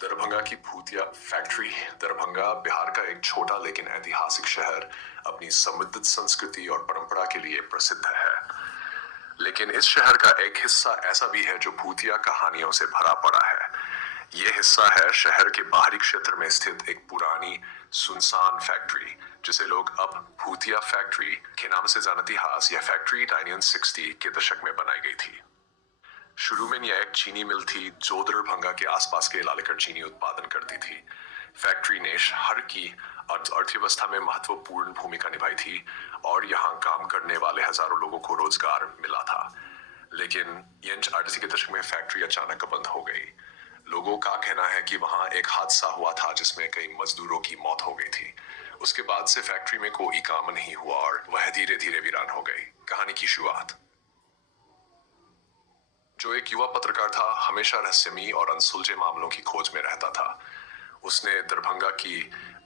दरभंगा की भूतिया फैक्ट्री। दरभंगा बिहार का एक छोटा लेकिन ऐतिहासिक शहर अपनी समृद्ध संस्कृति और परंपरा के लिए प्रसिद्ध है। लेकिन इस शहर का एक हिस्सा ऐसा भी है जो भूतिया कहानियों से भरा पड़ा है। ये हिस्सा है शहर के बाहरी क्षेत्र में स्थित एक पुरानी सुनसान फैक्ट्री, जिसे लोग अब भूतिया फैक्ट्री के नाम से जानते। इतिहास: यह फैक्ट्री 1960 के दशक में बनाई गई थी। शुरू में यह एक चीनी मिल थी जो दरभंगा के आसपास के इलाके पर चीनी उत्पादन करती थी। फैक्ट्री ने शहर की अर्थव्यवस्था में महत्वपूर्ण भूमिका निभाई थी और यहाँ काम करने वाले हजारों लोगों को रोजगार मिला था। लेकिन यह 80 के दशक में फैक्ट्री अचानक बंद हो गई। लोगों का कहना है कि वहां एक हादसा हुआ था जिसमें कई मजदूरों की मौत हो गई थी। उसके बाद से फैक्ट्री में कोई काम नहीं हुआ और वह धीरे धीरे वीरान हो गई। कहानी की शुरुआत: जो एक युवा पत्रकार था, हमेशा रहस्यमयी और अनसुलझे मामलों की खोज में रहता था। उसने दरभंगा की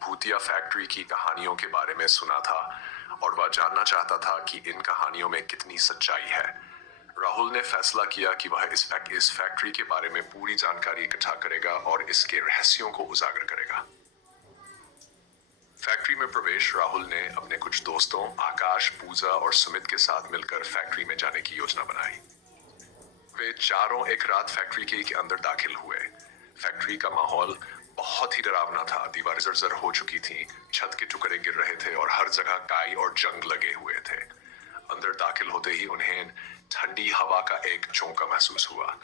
भूतिया फैक्ट्री की कहानियों के बारे में सुना था और वह जानना चाहता था कि इन कहानियों में कितनी सच्चाई है। राहुल ने फैसला किया कि वह इस फैक्ट्री के बारे में पूरी जानकारी इकट्ठा करेगा और इसके रहस्यों को उजागर करेगा। फैक्ट्री में प्रवेश: राहुल ने अपने कुछ दोस्तों आकाश, पूजा और सुमित के साथ मिलकर फैक्ट्री में जाने की योजना बनाई। वे चारों एक रात फैक्ट्री के अंदर दाखिल हुए। फैक्ट्री का माहौल बहुत ही डरावना था। दीवारें जर्जर हो चुकी थीं, छत के टुकड़े गिर रहे थे और हर जगह काई और जंग लगे हुए थे। अंदर दाखिल होते ही उन्हें ठंडी हवा का एक झोंका महसूस हुआ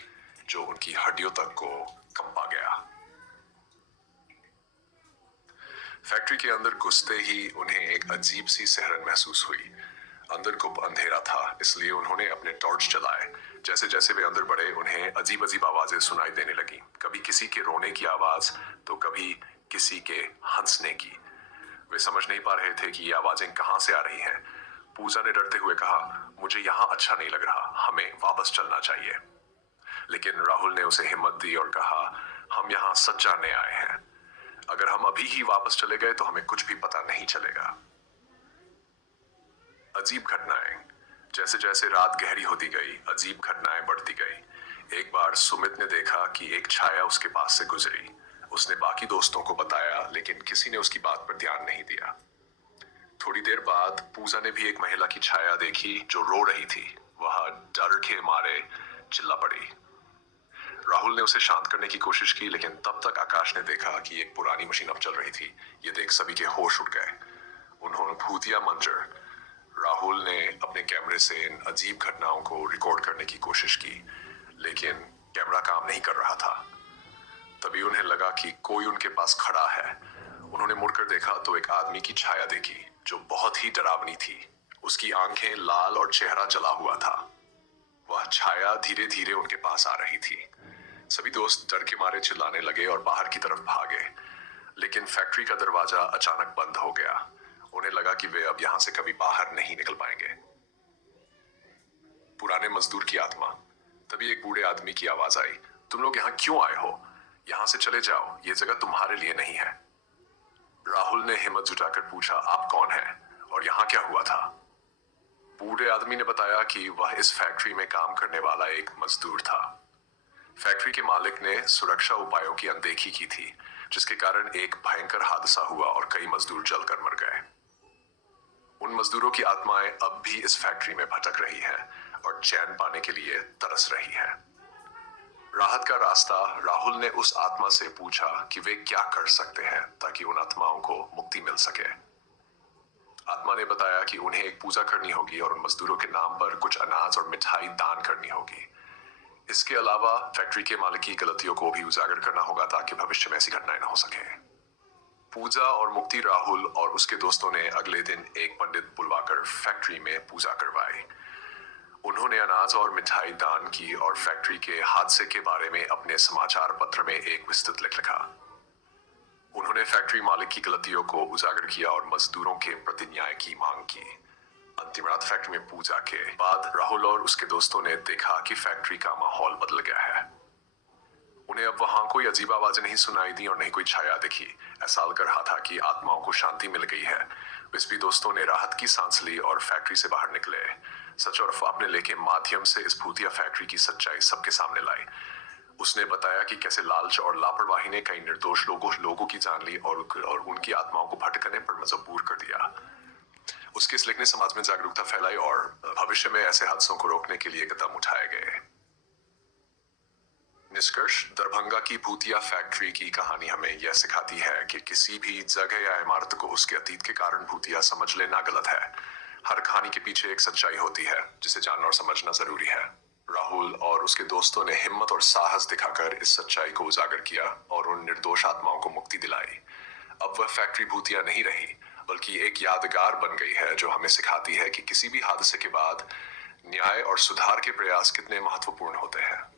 जो उनकी हड्डियों तक को कंपा गया। फैक्ट्री के अंदर घुसते ही उन्हें एक अजीब सी सिहरन महसूस हुई। अंदर खूब अंधेरा था, इसलिए उन्होंने अपने टॉर्च जलाए। जैसे जैसे वे अंदर बढ़े, उन्हें अजीब अजीब आवाजें सुनाई देने लगी। कभी किसी के रोने की आवाज तो कभी किसी के हंसने की। वे समझ नहीं पा रहे थे कि ये आवाजें कहां से आ रही हैं। पूजा ने डरते हुए कहा, मुझे यहाँ अच्छा नहीं लग रहा, हमें वापस चलना चाहिए। लेकिन राहुल ने उसे हिम्मत दी और कहा, हम यहाँ सच जानने आए हैं। अगर हम अभी ही वापस चले गए तो हमें कुछ भी पता नहीं चलेगा। अजीब घटनाएं: जैसे जैसे रात गहरी होती गई, अजीब घटनाएं बढ़ती गई। एक बार सुमित ने देखा कि एक छाया उसके पास से गुजरी। उसने बाकी दोस्तों को बताया, लेकिन किसी ने उसकी बात पर ध्यान नहीं दिया। थोड़ी देर बाद पूजा ने भी एक महिला की छाया देखी जो रो रही थी। वह डर के मारे चिल्ला पड़ी। राहुल ने उसे शांत करने की कोशिश की, लेकिन तब तक आकाश ने देखा कि एक पुरानी मशीन अब चल रही थी। ये देख सभी के होश उड़ गए। उन्होंने भूतिया मंजर: राहुल ने अपने कैमरे से इन अजीब घटनाओं को रिकॉर्ड करने की कोशिश की, लेकिन कैमरा काम नहीं कर रहा था। तभी उन्हें लगा कि कोई उनके पास खड़ा है। उन्होंने मुड़कर देखा तो एक आदमी की छाया देखी जो बहुत ही डरावनी थी। उसकी आंखें लाल और चेहरा जला हुआ था। वह छाया धीरे धीरे उनके पास आ रही थी। सभी दोस्त डर के मारे चिल्लाने लगे और बाहर की तरफ भागे। लेकिन फैक्ट्री का दरवाजा अचानक बंद हो गया। उन्हें लगा कि वे अब यहां से कभी बाहर नहीं निकल पाएंगे। पुराने मजदूर की आत्मा: तभी एक बूढ़े आदमी की आवाज आई, तुम लोग यहाँ क्यों आए हो? यहाँ से चले जाओ, ये जगह तुम्हारे लिए नहीं है। राहुल ने हिम्मत जुटाकर पूछा, आप कौन हैं और यहाँ क्या हुआ था? बूढ़े आदमी ने बताया कि वह इस फैक्ट्री में काम करने वाला एक मजदूर था। फैक्ट्री के मालिक ने सुरक्षा उपायों की अनदेखी की थी, जिसके कारण एक भयंकर हादसा हुआ और कई मजदूर जलकर मर गए। उन मजदूरों की आत्माएं अब भी इस फैक्ट्री में भटक रही हैं और चैन पाने के लिए तरस रही हैं। राहत का रास्ता: राहुल ने उस आत्मा से पूछा कि वे क्या कर सकते हैं ताकि उन आत्माओं को मुक्ति मिल सके। आत्मा ने बताया कि उन्हें एक पूजा करनी होगी और उन मजदूरों के नाम पर कुछ अनाज और मिठाई दान करनी होगी। इसके अलावा फैक्ट्री के मालिक की गलतियों को भी उजागर करना होगा ताकि भविष्य में ऐसी घटनाएं न हो सके। पूजा और मुक्ति: राहुल और उसके दोस्तों ने अगले दिन एक पंडित बुलवाकर फैक्ट्री में पूजा करवाई। उन्होंने अनाज और मिठाई दान की और फैक्ट्री के हादसे के बारे में अपने समाचार पत्र में एक विस्तृत लेख लिखा। उन्होंने फैक्ट्री मालिक की गलतियों को उजागर किया और मजदूरों के प्रति न्याय की मांग की। अंतिम रात फैक्ट्री में पूजा के बाद राहुल और उसके दोस्तों ने देखा कि फैक्ट्री का माहौल बदल गया है। उन्हें अब वहां कोई अजीब आवाजें नहीं सुनाई दी और नहीं कोई छाया दिखी। ऐसा लग रहा था कि आत्माओं को शांति मिल गई है। सभी दोस्तों ने राहत की सांस ली और फैक्ट्री से बाहर निकले। सच और अपने लेख के माध्यम से इस भूतिया फैक्ट्री की सच्चाई सबके सामने लाई। उसने बताया कि कैसे लालच और लापरवाही ने कई निर्दोष लोगों की जान ली और उनकी आत्माओं को भटकने पर मजबूर कर दिया। उसके इस लेख ने समाज में जागरूकता फैलाई और भविष्य में ऐसे हादसों को रोकने के लिए कदम उठाए गए। निष्कर्ष, दरभंगा की भूतिया फैक्ट्री की कहानी हमें यह सिखाती है कि किसी भी जगह या इमारत को उसके अतीत के कारण भूतिया समझ लेना गलत है। हर कहानी के पीछे एक सच्चाई होती है जिसे जानना और समझना जरूरी है। राहुल और उसके दोस्तों ने हिम्मत और साहस दिखाकर इस सच्चाई को उजागर किया और उन निर्दोष आत्माओं को मुक्ति दिलाई। अब वह फैक्ट्री भूतिया नहीं रही, बल्कि एक यादगार बन गई है जो हमें सिखाती है कि किसी भी हादसे के बाद न्याय और सुधार के प्रयास कितने महत्वपूर्ण होते हैं।